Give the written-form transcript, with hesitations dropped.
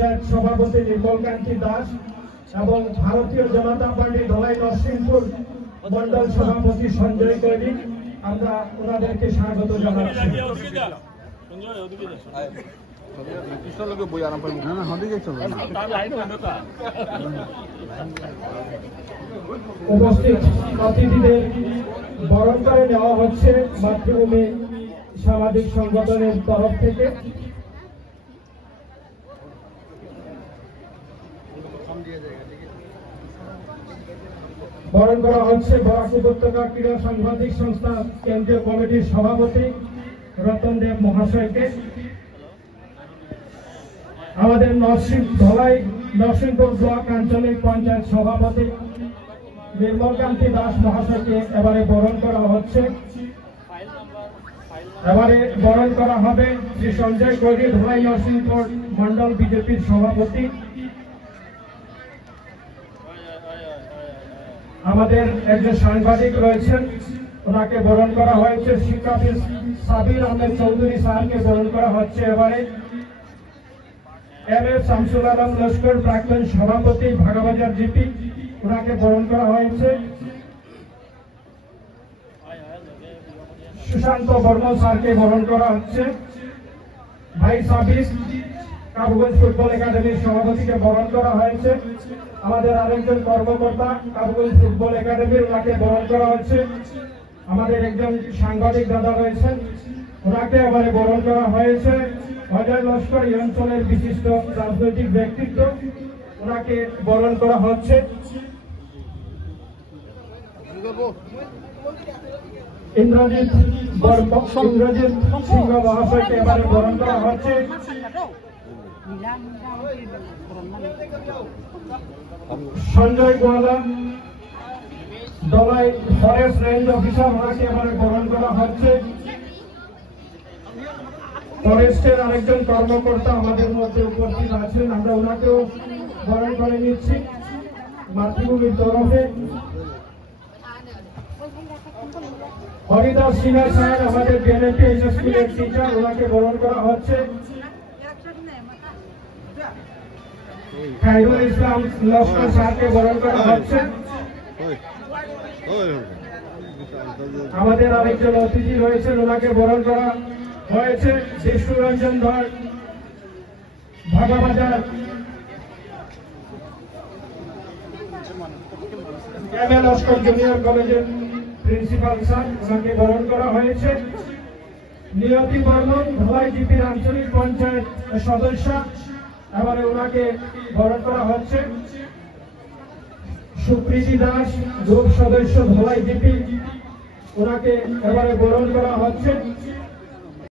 পঞ্চায়েত সভাপতি নির্মলকান্তি দাস এবং ভারতীয় জনতা পার্টি ধলাই নরসিংপুর মন্ডল সভাপতি সঞ্জয় কৈরিক, আমরা ওনাদেরকে স্বাগত জানাচ্ছি। উপস্থিত অতিথিদের বরণ করে নেওয়া হচ্ছে মাতৃভূমি সামাজিক সংগঠনের তরফ থেকে। বরণ করা হচ্ছে বরাক উপত্যকা ক্রীড়া সাংবাদিক সংস্থা কেন্দ্রীয় কমিটির সভাপতি রতন দেব মহাশয়কে, আমাদের ধলাই নরসিংপুর ব্লক আঞ্চলিক পঞ্চায়েত সভাপতি নির্মলকান্তি দাস মহাশয়কে এবারে বরণ করা হচ্ছে। এবারে বরণ করা হবে শ্রী সঞ্জয় কৈরিক, ধলাই নরসিংপুর মন্ডল বিজেপির সভাপতি। আমাদের একজন সাংবাদিক রয়েছেন, ওনাকে বরণ করা হয়েছে। শিক্ষাবিদ সাবির আহমেদ চৌধুরী স্যারকে বরণ করা হচ্ছে এবারে। এম.এ. শামসুল আলম লস্কর, প্রাক্তন সভাপতি ভাগাবাজার জিপি, ওনাকে বরণ করা হয়েছে। সুশান্ত বর্মন স্যারকে বরণ করা হচ্ছে। ভাই সাবির কাবুগঞ্জ ফুটবল একাডেমির সভাপতিকে বরণ করা হয়েছে। আমাদের আরেকজন কর্মকর্তা কাবুগঞ্জ ফুটবল একাডেমির, ওনাকে বরণ করা হচ্ছে। আমাদের একজন সাংবাদিক দাদা রয়েছেন, ওনাকে এবারে বরণ করা হয়েছে। অজয় লস্কর এই অঞ্চলের বিশিষ্ট রাজনৈতিক ব্যক্তিত্ব, ওনাকে বরণ করা হচ্ছে। ইন্দ্রজিৎ সিংহ মহাশয়কে এবারে বরণ করা হচ্ছে। সঞ্জয় গোয়ালা ধলাই ফরেস্ট রেঞ্জ অফিসার, ওনাকে এবারে বরণ করা হচ্ছে। ফরেস্টের আরেকজন কর্মকর্তা আমাদের মধ্যে উপস্থিত আছেন, আমরা ওনাকেও বরণ করে নিচ্ছি মাতৃভূমির তরফে। হরিদাস সিনহা স্যার আমাদের বিএনপি স্কুলের টিচার, ওনাকে বরণ করা হচ্ছে। খায়রুল ইসলাম লস্কর স্যারকে বরণ করা হচ্ছে। আমাদের আরেকজন অতিথি রয়েছেন, ওনাকে বরণ করা হয়েছে। বিষ্ণুরঞ্জন ধর ভাগাবাজার এম.এ. লস্কর জুনিয়র কলেজের প্রিন্সিপাল স্যার, ওনাকে বরণ করা হয়েছে। নিয়তি বর্মন ধলাই জিপির আঞ্চলিক পঞ্চায়েত সদস্য, এবারে ওনাকে বরণ করা হচ্ছে। সুপ্রীতি দাস গ্রুপ সদস্য ধলাই জিপি, ওনাকে এবারে বরণ করা হচ্ছে।